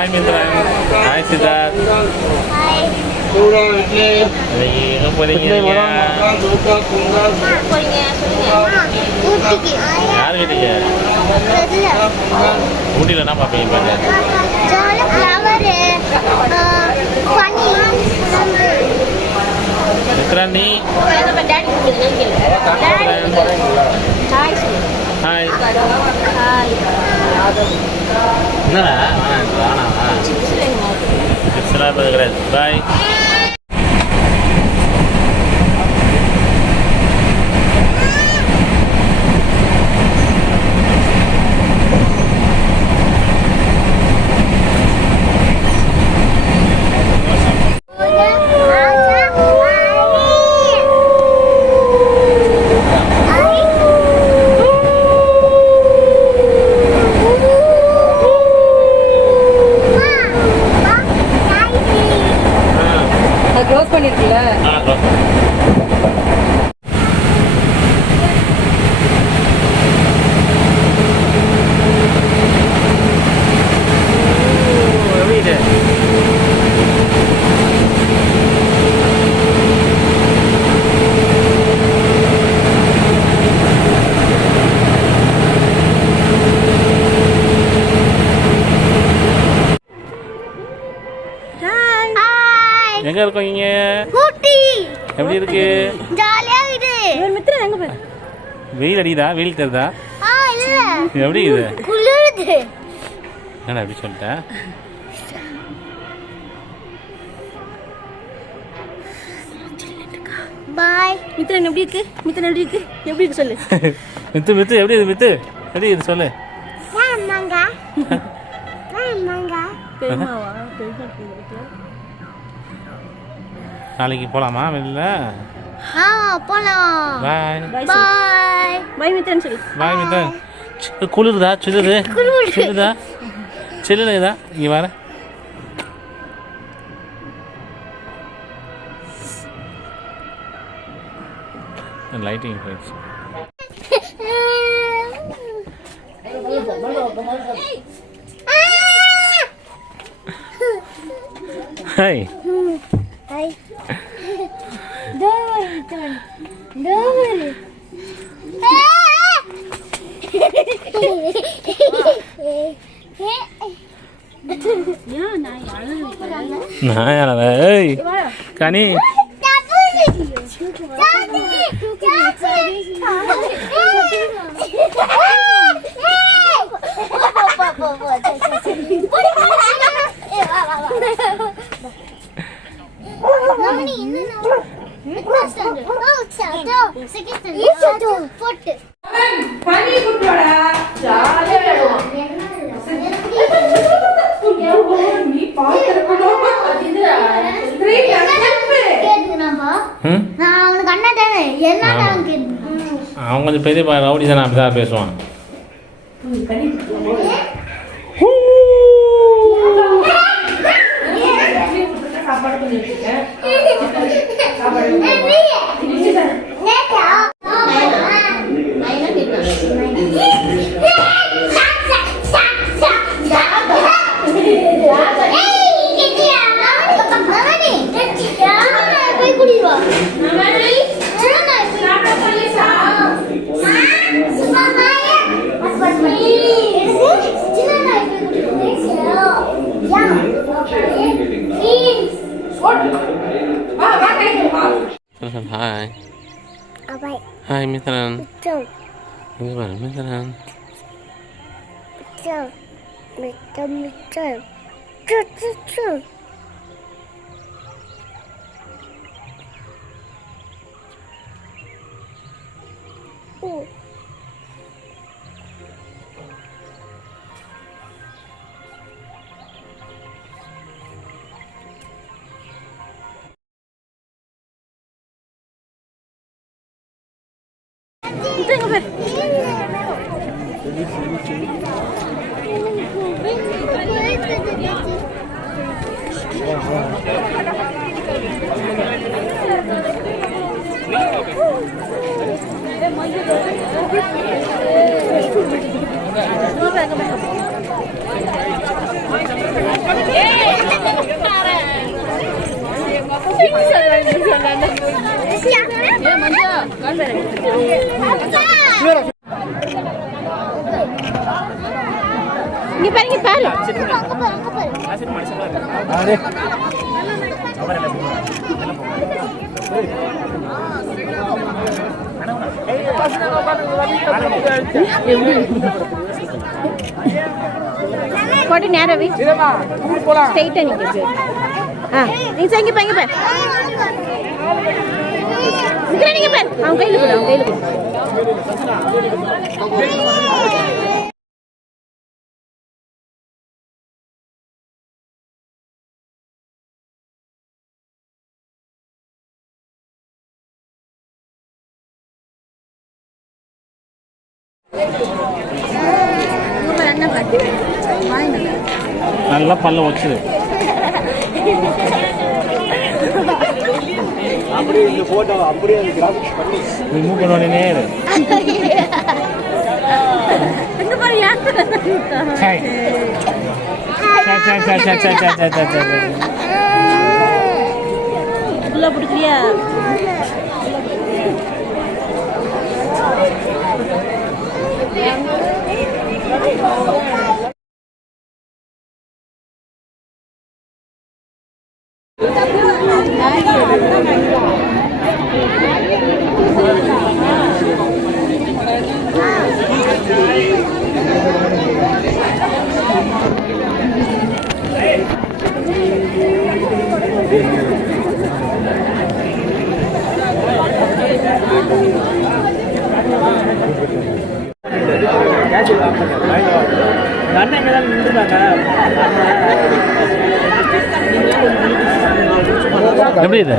Hi Mithran. Hi Siddharth. Hi. எங்கே போறீங்க நீங்கள்? ஊட்டிக்கு. யார் வீட்டுக்கு? ஊட்டியில் என்ன பார்ப்பீங்க பாரு? ஜாலி ஃப்ளவரு, பனி. மித்ரன் நீ? ஹாய். என்னடா வேணாவா? சிப்ஸ்லாம் இப்போ கிடையாது. பாய். க்ளோஸ் பண்ணிருக்கீல? எங்க இருக்கீங்க? ஊட்டி. எப்படி இருக்கு? ஜாலியா இருக்கு. மித்ரன் எங்க போய்? வெயில் அடிக்குதா? வெயில் தருதா? இல்ல. எப்படி இது? குளிருது. என்னடா அப்படி சொல்லிட்டேன்? பாய். மித்ரன் எப்படி இருக்கு? மித்ரன் எப்படி இருக்கு? எப்படி இருக்கு சொல்லு. மித்து மித்து எப்படி இது? மித்து எப்படி இது சொல்லு. மாங்கா. மாங்கா. பெருமாவா? நாளைக்கு போகலாமா வெளில? போலாம். பாய். பாய். பாய் மித்ரன் சொல்லு. பாய் மித்ரன். குளிருதா? சில்லுது? சில்லுதா? சில்லுதா? இங்கே வர. லைட்டிங் போயிடுச்சு. ஹாய். ஹாய். டோர். நான் யாரா? ஏய் கனி. அவன் கொஞ்சம் பெரிய ரவுடி தானே, அப்படிதான் பேசுவான். Hai. Hai Mitran. Gimana Mitran? Mitran. Mithran எங்க போய்? Mama. இங்க பாருங்க பாரு. போட்டு நேரவே ஸ்ட்ரைட்டா நிக்க. நீங்க இங்க பாருங்க பாரு. நீங்க பாரு. அவங்க கையில போடு, அவங்க கையில போடு. நல்லா பல்ல வச்சுது. ரிமூவ் பண்ணுவானே. பிடிக்கிறியா? எப்படி இது?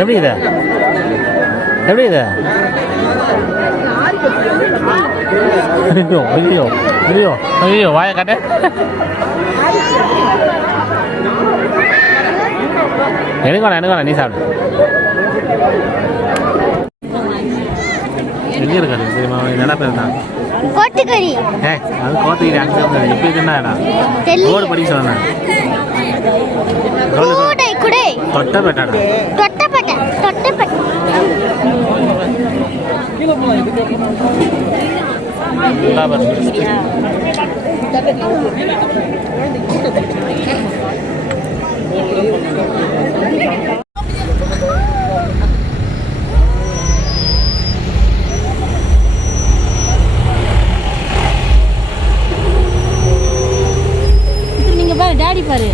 எப்படி இது? எப்படி இது? ஐயோ ஐயோ ஐயோ ஐயோ வாயை காட்டு. எனக்கு வேணாம் நீ சாப்பிடு. எங்கே இருக்காது தெரியுமா? என்ன பேர் தான்? கோட்டுக்கறி. அது கோட்டுக்கறி. அங்கே எப்படி இருந்தா ஓடு படி சொன்னேன். தொட்டப்பேட்டாடா. தொட்டப்பட்ட தொட்டப்பட்ட நீங்க பாரு, டாடி பாரு.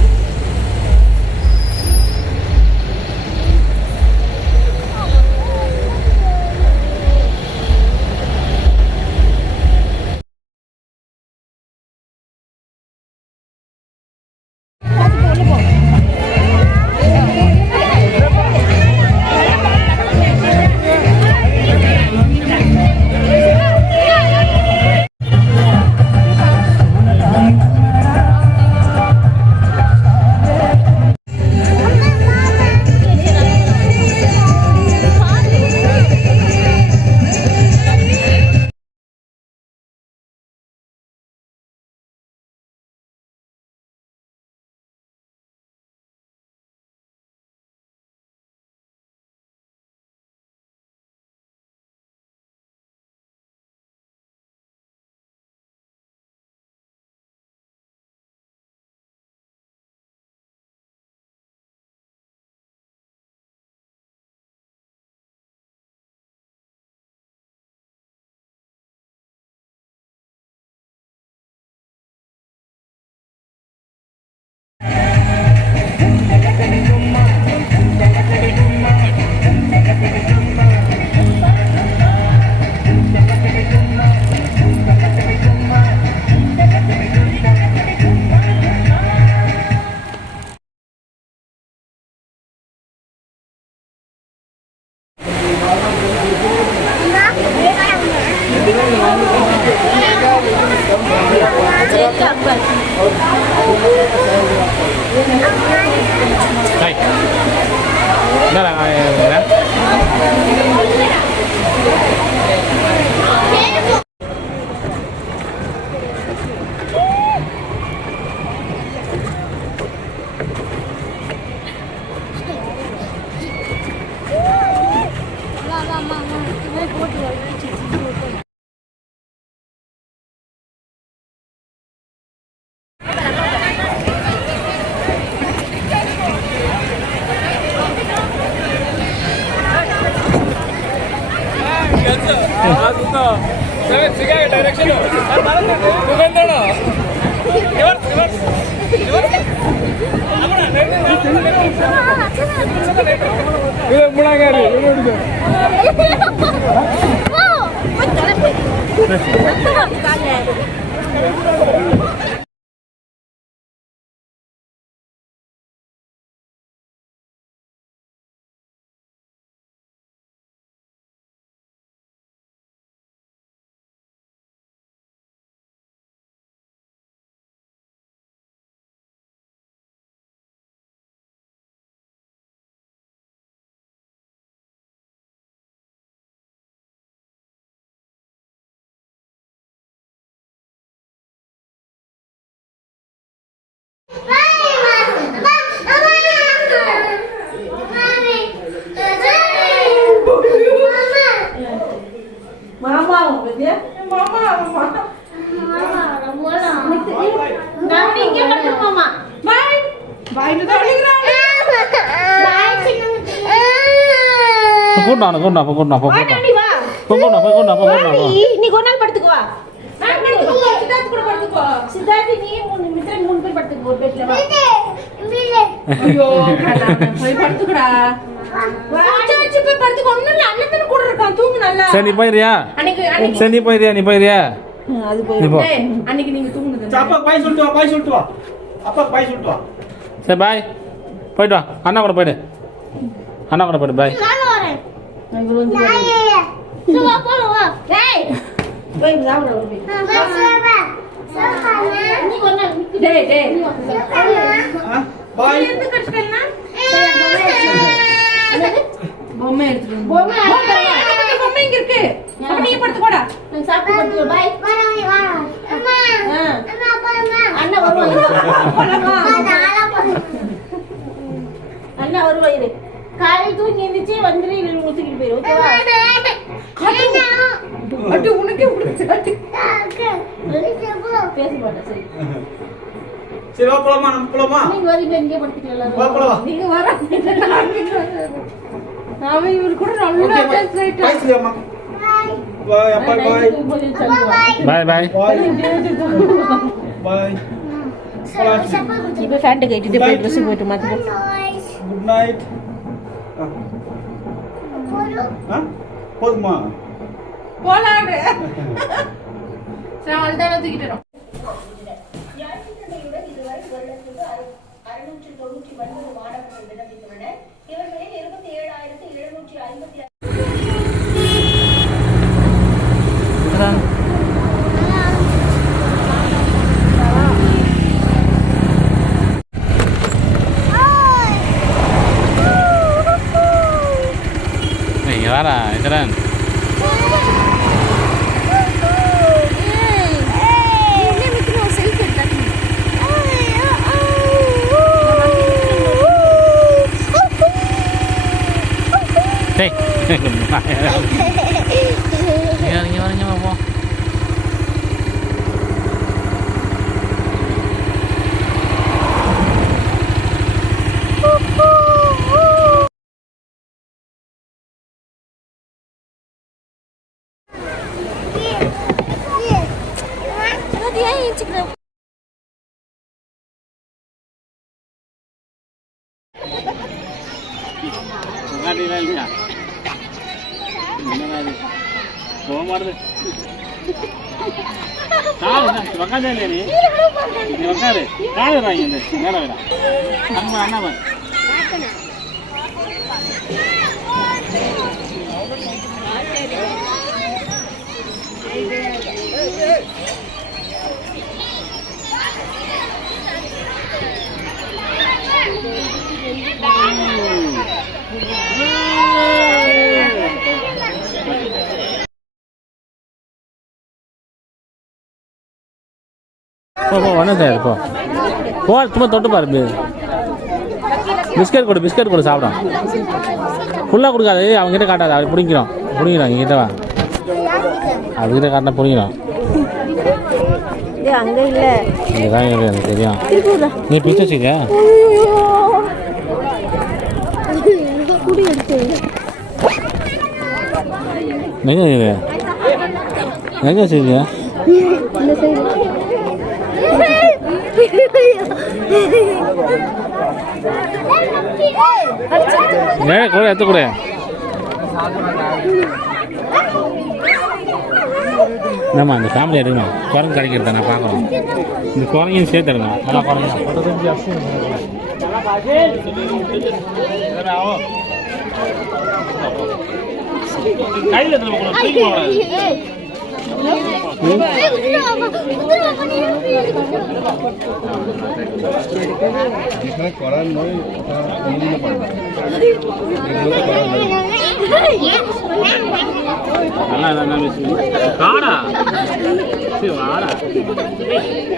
Đây. Đó là ai đó. மாமா உங்களுக்கு மாமா நான் இங்கே படுத்துக்கோ மாமா பாய் பாய் நீ கொஞ்ச நாள் படுத்துக்கோ வா சித்தார்த் கூட படுத்துக்கோ சித்தார்த் நீ மித்ரன் 3 பேர் படுத்துக்கோ ஒரு பெட்ல வா ஐயோ போய் படுத்துக்கடா வாச்சாச்சு போய் படுத்துக்கோ ஒண்ணும் இல்ல அண்ணன் கூட இருக்கான் தூங்கு நல்லா சரி நீ போயிரியா சரி நீ போயிரியா அது போய் அன்னைக்கு நீங்க தூங்குனது அப்பா பாய் சொல்லிட்டு வா அப்பா பாய் சொல்லிட்டு வா சரி பாய் போய்ட்டு வா அண்ணா கூட போய்டு பாய் நான் வரேன் நான் இவரு வந்து வா போலாம் டேய் போய் சாப்பிட வரேன் நீ ஒண்ணு டேய் பாய் எந்த கஷ்டம்னா பொம்மை எடுத்துட்டு பொம்மை இங்க இருக்கு நீ படுத்துக்கோடா நான் சாப்பிட்டு படுத்துக்கோ பாய் அண்ணா வருவாரு காலை தூங்கி எந்திரிச்சு வந்துரு ஊத்திக்கிட்டு போயிரு ஓகேவா அட்டு உனக்கே பேச மாட்டேன் சரி சரி வா போலாமா நம்ம போலாமா நீங்க வரீங்க இங்கே படுத்துக்கலாம் வா போலாம் நீங்க வர அவன் இவரு கூட நல்லா பேசுறாயிட்டா பாய் சொல்லுமா பாய் அப்பா பாய் பாய் பாய் இப்போ ஃபேண்ட் கட்டிட்டு போய் ட்ரெஸ் போயிட்டு மாத்திக்கோ குட் நைட் போதுமா போலாடு சரி அல்தான தூக்கிட்டோம் Gimana, keren. Hey, gimana mau? ಇಲ್ಲ ಹೋಗ್ಬಾರ್ದು ಕಾಲು ಒಕ್ಕಂದೇ ನೀ ಒಕ್ಕಾರೆ ಕಾಲು ರಾಗಿಂದೆ ಬೇಡ ಬೇಡ ಅಮ್ಮ ಅಣ್ಣ ಬಂದು போ போ ஒன்றும் செய்யாது போ போ சும்மா தொட்டு பாரு பிஸ்கட் கொடு சாப்பிடும் ஃபுல்லாக கொடுக்காது அவங்ககிட்ட காட்டாது அப்படி பிடிக்கிறோம் எங்கிட்ட வா அதுக்கிட்ட காட்டினா பிடிக்கிறோம் அங்கே இல்லை இங்கே தான் எனக்கு தெரியும் நீ பிடிச்சி வச்சுக்க எங்கே வச்சுருக்கியா கூட எடுத்துக்கூட நம்ம அந்த ஃபேமிலி எடுக்கணும் குரங்கு கிடைக்கிறத நான் பார்க்கணும் இந்த குரங்கையும் சேர்த்து எடுக்கணும் நல்லா குரங்கு கையில்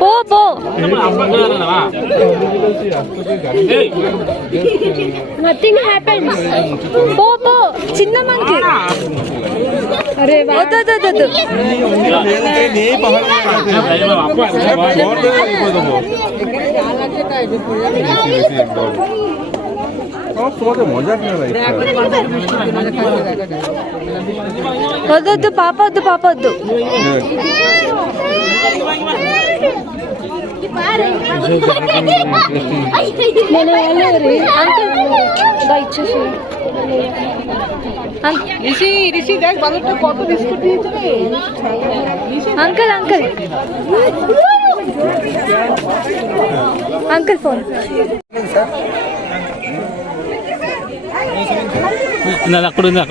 போ போ நத்திங் ஹேப்பன்ஸ் போ போ சின்ன மங்கி अरे वाह వద్దు పాప వద్దు నేను వెళ్ళేది అంకుల్ ఇచ్చేసి ऋषि देख बालक तो फोटो बिस्कुट दिए चले अंकल फोन ना कुड़ ना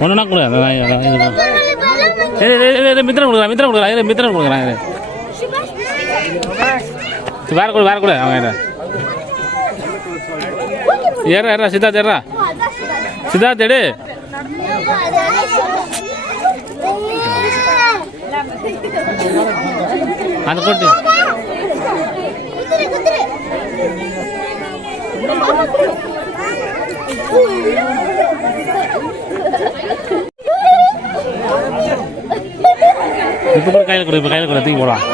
ஒன்றுனா கூட மித்திரம் கொடுக்குறான் வேற கூட அவங்க ஏறா சித்தார்த் எடு அந்த போட்டு இப்போ கூட கையில் கொடு தூக்கி போடலாம்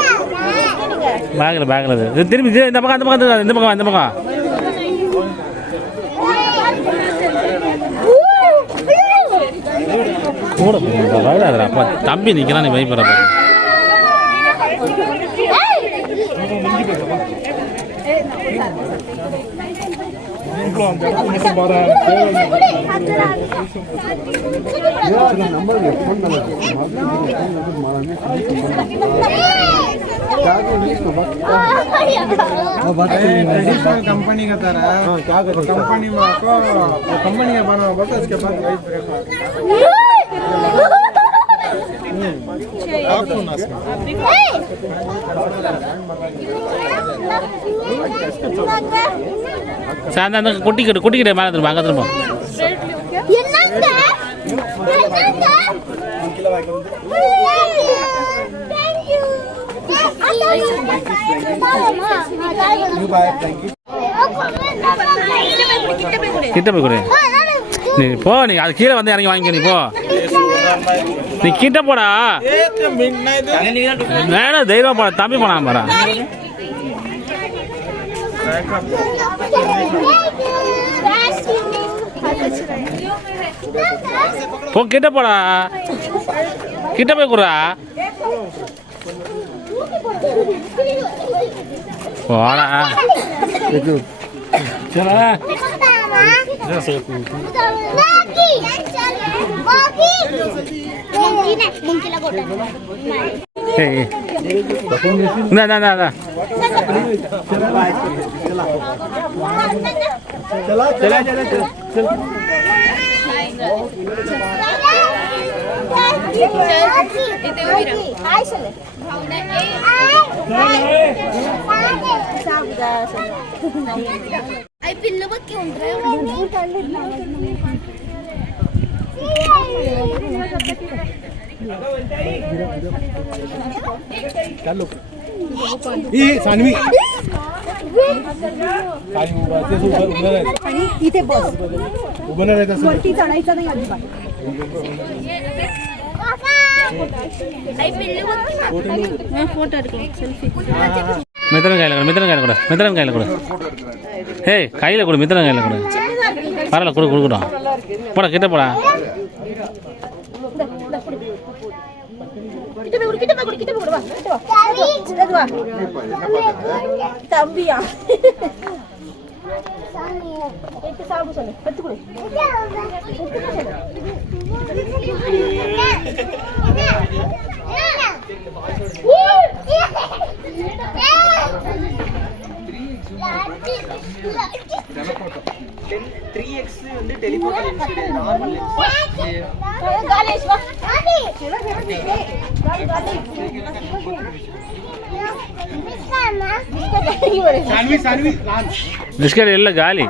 பேக்கில் இது திரும்பி இந்த பக்கம் கூட அப்பா தம்பி நிற்கிறான் நீ பயப்படுற ट्रेडिशनल कंपनी का तरह क्या कंपनी में आपको कंपनी का बना होगा उसके बाद वही சாயந்தரம் குட்டிக்கிட்ட மேலே திரும்ப அங்கே திரும்ப கிட்ட போய் கொடு நீ போ நீ அது கீழே வந்து இறங்கி வாங்கிக்க நீ போ நீ கிட்ட போடா வேணும் தைரியம் போட தம்பி போனா பாரா போ கிட்ட போடா கிட்ட போய் குறா போடா चला ना सानवी इथे बस उभं नाही राहायचं असं. वरती चढायचं नाही अजिबात மித்திரன் கையில் கொடு ஏய் கையில் கொடு மித்திரன் கையில் கொடு பரவாயில்ல கொடுக்குறோம் போடா கிட்ட போடா தம்பியா சாப்பிட சொல்லு எடுத்துக்கொடு பிஸ்கட் இல்லை காலி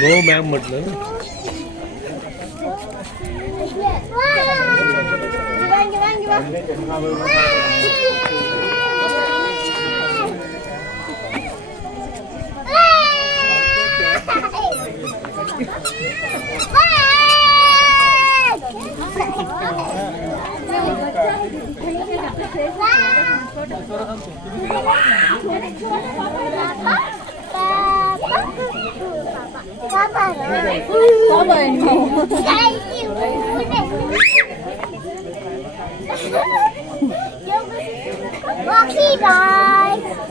नो मॅम म्हटलं ना. Rocky guys.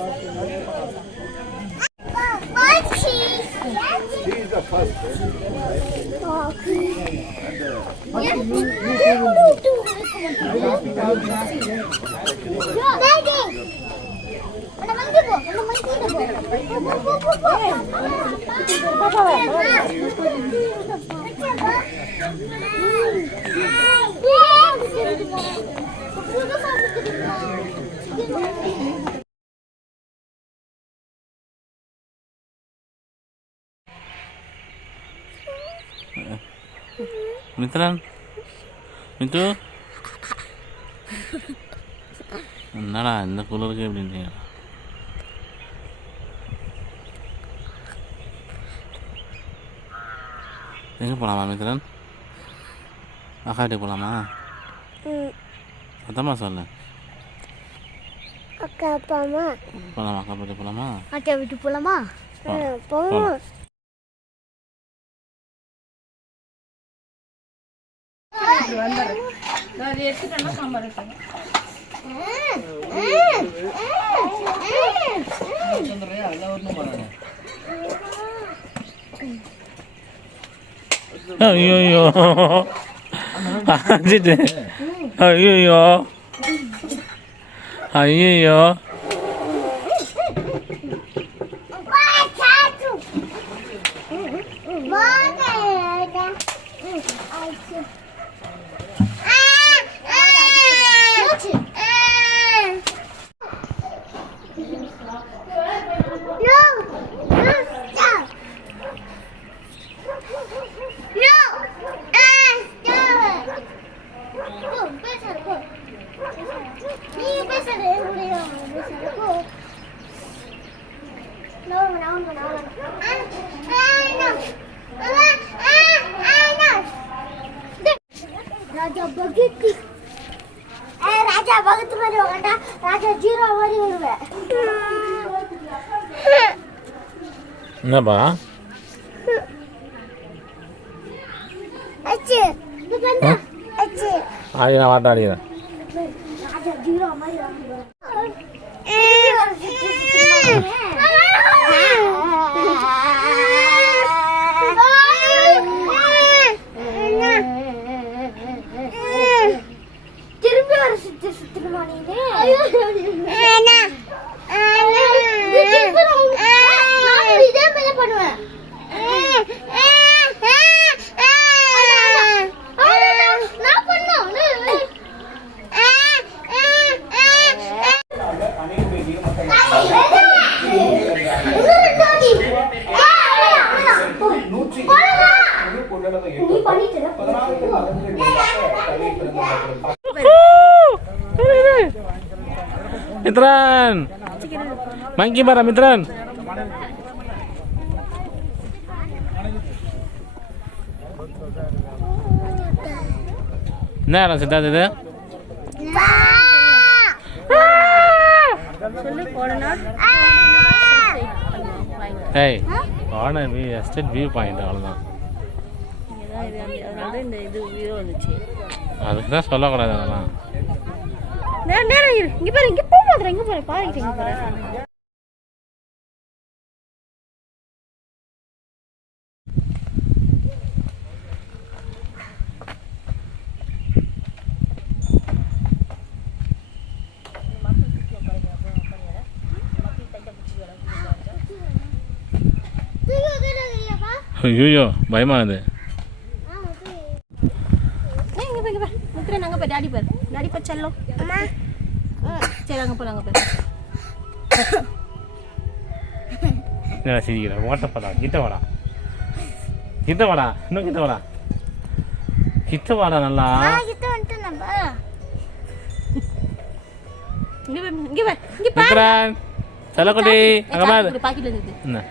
மித்ரன் மித்து என்னடா இந்த குளிருக்கு எப்படின்னு எங்கே போகலாமா மித்ரன் அக்கா வீட்டுக்கு போகலாமா சத்தமா சொல்லு அக்கா அப்பாமா போகலாமா அக்கா வீட்டுக்கு போகலாமா அக்கா வீட்டுக்கு போலாமா போகலாம் ஐயோ ஐயோ ஐயோ राजा भगत मध्ये होगा राजा जीरो वरी வருவே என்னப்பா அச்சி இது பண்ணா அச்சி ஆடி நான் வாட்ட ஆடிக்கிறேன் ராஜா ஜீரோ மாதிரி வருவே திரும்பி ஒரு சுத்தி சுத்தணுமா நீ அண்ணா நான் இதே மேல பண்ணுவேன் நான் பண்ணோம் மித்ரன் மங்கி பாரா மித்ரன் என்ன இடம் சித்தார்த் இது ஏய் corner view estate view point அவ்வளோதான் அதுக்கு தான் சொல்லக்கூடாது அதெல்லாம் இங்க பாரு இங்க போக மாட்டேன் இங்க பாரு பாருங்க இங்க பாரு ஐயோ பயமாகுது நாங்க போய் டாடி பேர் செல்லம் சரி அங்க போலாம் சிரிக்கிறேன் ஓட்டப்படா கிட்ட வாடா இன்னும் கிட்ட வாடா நல்லா மித்ரன் செல்லக்குட்டி அங்க பாரு பாக்கெட்ல இருக்கு என்ன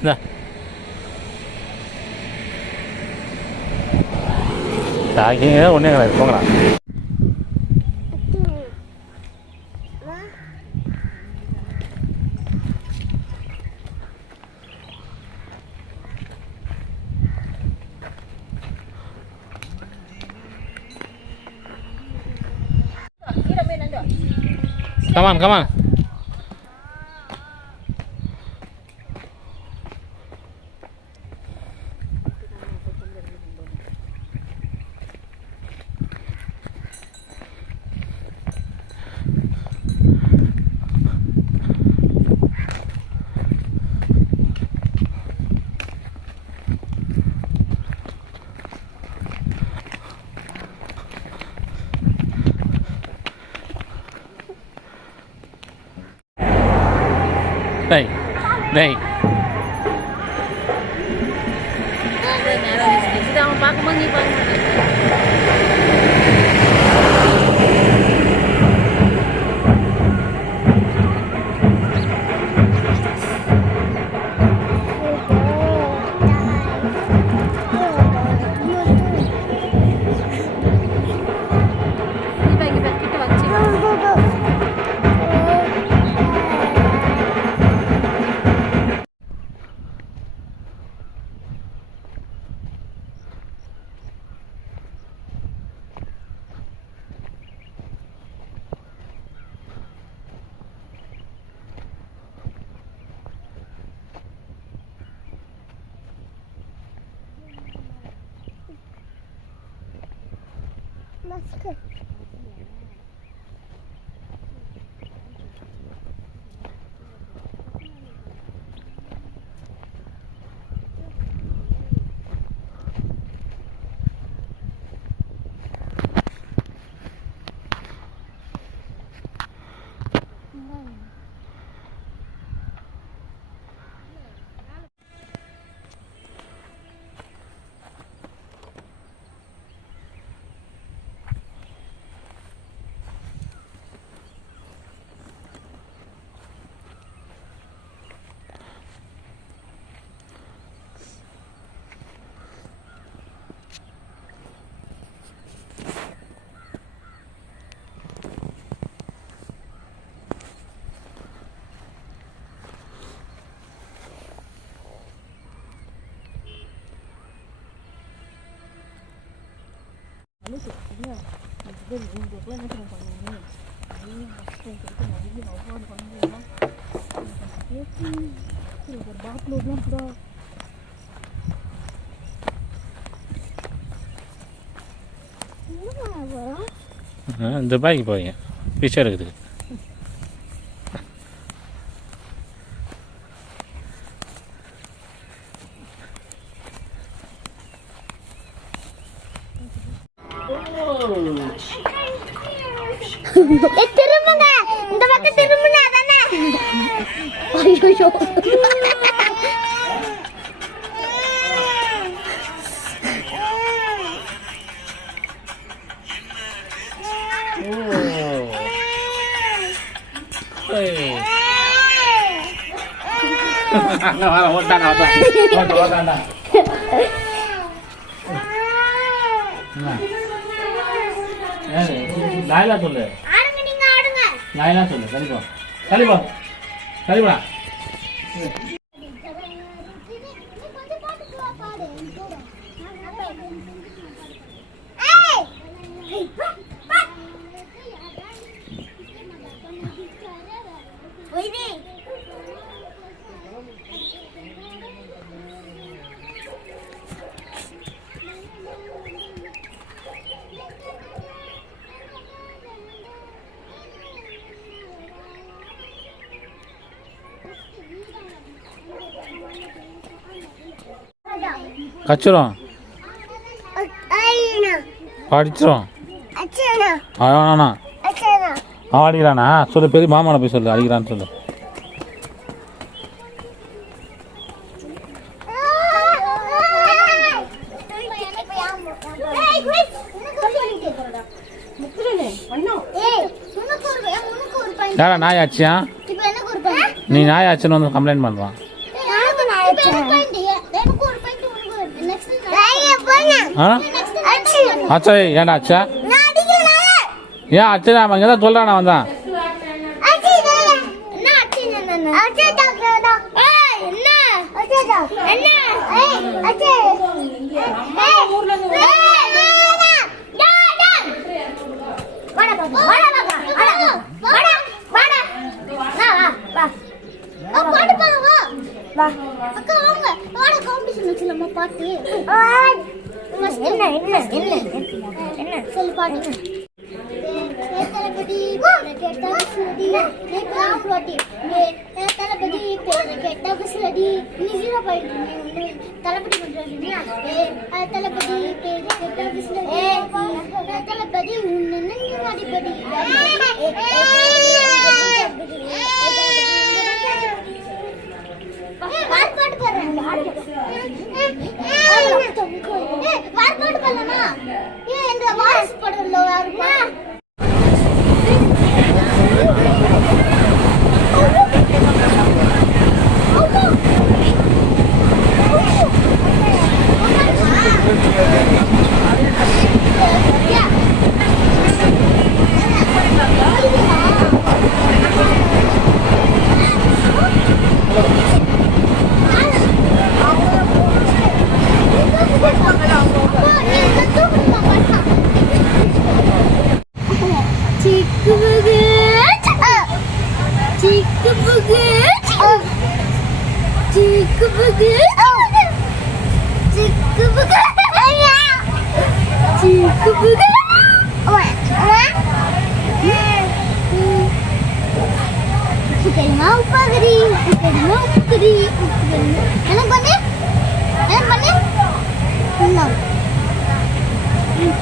இந்தா தாக்கிங்க ஒன்றே கிடையாது போங்கடா come on டேய் அவன் பார்க்கும்போது நீ பார்க்க துபாய்க்கு போவீங்க பிக்சர் இருக்குது திரும்புங்க இந்த பக்கம் திரும்புங்க அதானே ஐயோ ஓட்டாண்டா ஓட்டாண்டா நாயலா சொல்லு நாயலா சொல்லு கண்டிப்பா கண்டிப்பா கண்டிப்பா கச்சிரும் படிச்சிரும் அவனா அவன் அடிக்கிறானா சொல்லு பெரிய மாமான போய் சொல்லு அடிக்கிறான்னு சொல்லு யாரா நாய் ஆச்சியா நீ நாய் ஆச்சுன்னு வந்து கம்ப்ளைண்ட் பண்ணுறான் ஆச்சா ஏன்டா ஆச்சா ஏன் ஆச்சா அவன் இங்கே தான் சொல்கிறான் அவன் தான்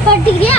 படிக்கிறியா?